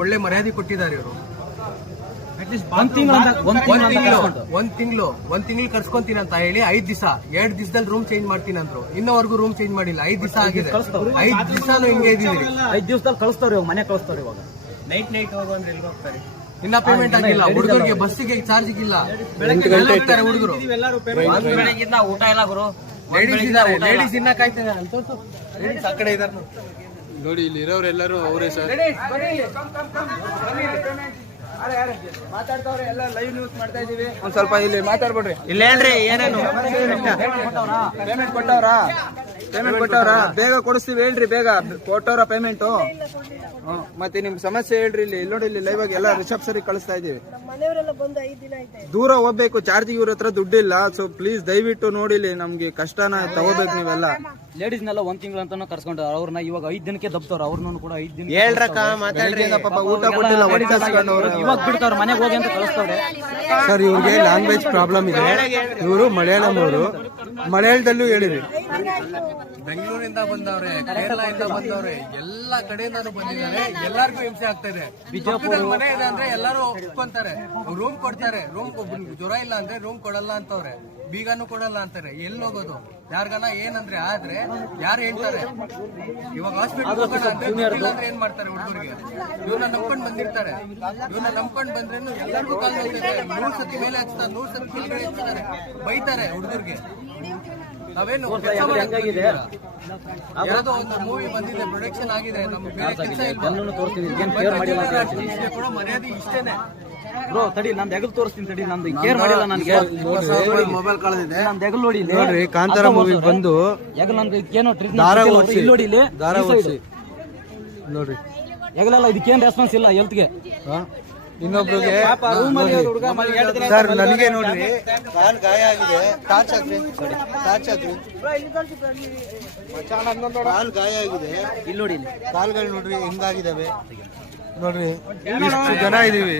ಒಳ್ಳೆ ಮರ್ಯಾದೆ ಕೊಟ್ಟಿದ್ದಾರೆ ಇವರು. ಒಂದ್ ತಿಂಗಳು ಕರ್ಸ್ಕೊಂತೀನಿ ಅಂತ ಹೇಳಿ 5 ದಿವಸ 2 ದಿವಸದಲ್ಲಿ ರೂಮ್ ಚೇಂಜ್ ಮಾಡ್ತೀನಿ ಅಂದ್ರು. ಇನ್ನವರೆಗೂ ರೂಮ್ ಚೇಂಜ್ ಮಾಡಿಲ್ಲ. 5 ದಿವಸ ಆಗಿದೆ. 5 ದಿವಸನೂ ಹಿಂಗೆ ಇದೀವಿ. 5 ದಿವಸದಲ್ಲಿ ಕಳಿಸ್ತಾವ್ರಿ, ಮನೆ ಕಳಿಸ್ತಾವ್ರಿ. ಇವಾಗ ನೈಟ್ ಹೋಗೋ ಅಂದ್ರೆ ಎಲ್ಲಿ ಹೋಗ್ತಾರೆ? ಇನ್ನ ಪೇಮೆಂಟ್ ಆಗಿಲ್ಲ ಹುಡುಗರಿಗೆ, ಬಸ್ಸಿಗೆ ಚಾರ್ಜ್ ಇಲ್ಲ. ಹೋಗ್ತಾರೆ ಹುಡುಗರು. ಊಟ ಇಲ್ಲ ಗುರು. ಲೇಡೀಸ್ ಇನ್ನ ಕಾಯ್ತಾರೆ ಅಂತ ಆ ಕಡೆ ಇದಾರೆ ನೋಡಿ. ಇಲ್ಲಿ ಇರೋರೆಲ್ಲರೂ ಅವರೇ ಸರ್. ಮಾತಾಡ್ತಾವ್ರೆ, ಎಲ್ಲ ಲೈವ್ ನ್ಯೂಸ್ ಮಾಡ್ತಾ ಇದೀವಿ. ಒಂದ್ ಸ್ವಲ್ಪ ಇಲ್ಲಿ ಮಾತಾಡ್ಬಿಡ್ರಿ. ಇಲ್ಲ ಹೇಳ್ರಿ, ಏನೇನು ಪೇಮೆಂಟ್ ಕೊಟ್ಟವ್ರ? ಬೇಗ ಕೊಡಿಸ್ತೀವಿ ಹೇಳ್ರಿ. ಬೇಗ ಕೊಟ್ಟವ್ರ ಪೇಮೆಂಟ್? ಮತ್ತೆ ನಿಮ್ ಸಮಸ್ಯೆ ಹೇಳ್ರಿ. ಇಲ್ಲಿ ನೋಡಿ, ಇಲ್ಲಿ ಲೈವ್ ಆಗಿ ಎಲ್ಲ ರಿಸೆಪ್ಷನ್ ಕಳಿಸ್ತಾ ಇದೀವಿ. ದೂರ ಹೋಗ್ಬೇಕು, ಚಾರ್ಜಿಗೆ ಇವ್ರ ಹತ್ರ ದುಡ್ಡಿಲ್ಲ. ಸೊ ಪ್ಲೀಸ್ ದಯವಿಟ್ಟು ನೋಡಿ, ಇಲ್ಲಿ ನಮ್ಗೆ ಕಷ್ಟನ ತಗೋಬೇಕು ನೀವೆಲ್ಲ. ಲೇಡೀಸ್ನೆಲ್ಲ 1 ತಿಂಗಳು ಅಂತಾನು ಕರ್ಸ್ಕೊಂಡ್ರು. ಅವ್ರನ್ನ ಇವಾಗ 5 ದಿನಕ್ಕೆ ದಬ್ತವ್ರು. ಅವ್ರನ್ನು ಕೂಡ 5 ದಿನ ಹೇಳ್ರಕ್ಕ, ಮಾತಾಡ್ರಿ. ಪಾಪ ಊಟ ಕೊಟ್ಟಿಲ್ಲ, ಹೊಟ್ಟೆ ಹಸ್ಕೊಂಡವ್ರು. ಇವಾಗ ಬಿಡ್ತಾವ್ರ, ಮನೆಗೆ ಹೋಗಿ ಅಂತ ಕಳಿಸ್ತವ್ರೆ. ಸರ್ ಇವ್ರಿಗೆ ಲ್ಯಾಂಗ್ವೇಜ್ ಪ್ರಾಬ್ಲಮ್ ಇದೆ. ಇವರು ಮಲಯಾಳಂ ಅವರು. ಮಲಯಾಳದಲ್ಲೂ ಹೇಳಿರಿ. ಬೆಂಗಳೂರಿಂದ ಬಂದವ್ರೆ, ಕೇರಳದಿಂದ ಬಂದವ್ರೆ, ಎಲ್ಲಾ ಕಡೆಯಿಂದಾನು ಬಂದಿದ್ದಾರೆ. ಎಲ್ಲರಿಗೂ ಹಿಂಸೆ ಆಗ್ತಾ ಇದೆ. ಪಕ್ಕದಲ್ಲಿ ಮನೆ ಇದೆ ಅಂದ್ರೆ ಎಲ್ಲರೂ ಒಪ್ಕೊಂತಾರೆ, ರೂಮ್ ಕೊಡ್ತಾರೆ. ರೂಮ್ ಜ್ವರ ಇಲ್ಲ ಅಂದ್ರೆ ರೂಮ್ ಕೊಡಲ್ಲ ಅಂತವ್ರೆ, ಬೀಗನೂ ಕೊಡಲ್ಲ ಅಂತಾರೆ. ಎಲ್ಲಿ ಹೋಗೋದು? ಯಾರ್ಗನ ಏನಂದ್ರೆ ಆದ್ರೆ ಯಾರು ಹೇಳ್ತಾರೆ? ಇವಾಗ ಹಾಸ್ಪಿಟಲ್ ಹೋಗೋಣ ಅಂದ್ರೆ ಏನ್ ಮಾಡ್ತಾರೆ? ಹುಡುಗರಿಗೆ ಇವ್ರನ್ನ ನಂಬ್ಕೊಂಡ್ ಬಂದಿರ್ತಾರೆ. ಇವ್ರನ್ನ ನಂಬ್ಕೊಂಡ್ ಬಂದ್ರೇನು ಎಲ್ಲರಿಗೂ ಕಾಲ್ ಹೋಗ್ತಿದೆ. 100 ಸತಿ ಮೇಲೆ ಹಚ್ತಾರೆ, 100 ಸತಿ ಮೇಲ್ಗಡೆ ಹಚ್ತಾರೆ, ಬೈತಾರೆ ಹುಡುಗರಿಗೆ. ನಾವೇನು ಯಾವ್ದೋ ಒಂದು ಮೂವಿ ಬಂದಿದೆ, ಪ್ರೊಡಕ್ಷನ್ ಆಗಿದೆ, ನಮ್ಗೆ ಬೇರೆ ಕೆಲಸ ಇಲ್ಲ. ಮರ್ಯಾದೆ ಇಷ್ಟೇನೆ. ಬ್ರೋ ತಡಿ, ನಾನು ಹೆಗಲ್ ತೋರಿಸ್ತೀನಿ ತಡಿ. ನಂದು ಕೇರ್ ಮಾಡಿಲ್ಲ ನನಗೆ. ಮೊಬೈಲ್ ಕಳೆದಿದೆ. ನಂದು ಹೆಗಲ್ ನೋಡಿ ನೋಡ್ರಿ. ಕಾಂತಾರ ಮೂವಿ ಬಂದು ಹೆಗಲ್ ನನ್ಗೆ ಏನೋ ದಾರ ನೋಡಿ ಇಲ್ಲಿ ದಾರ ಓಡಿಸಿ ನೋಡ್ರಿ. ಹೆಗಲೆಲ್ಲ ಇದಕ್ಕೇನ್ ರೆಸ್ಪಾನ್ಸ್ ಇಲ್ಲ ಹೆಲ್ತ್ಗೆ. ಇನ್ನೊಬ್ರಿಗೆ ಸರ್ ನನಗೆ ನೋಡ್ರಿ, ಕಾಲ್ ಗಾಯ ಆಗಿದೆ. ಟಾರ್ಚ್ ಹಾಕ್ರಿ. ಕಾಲ್ ಗಾಯ ಆಗಿದೆ. ಇಲ್ಲಿ ನೋಡಿ, ಕಾಲ್ಗಳು ನೋಡ್ರಿ ಹೆಂಗಾಗಿದಾವೆ ನೋಡ್ರಿ. ಇಷ್ಟು ಜನ ಇದೀವಿ.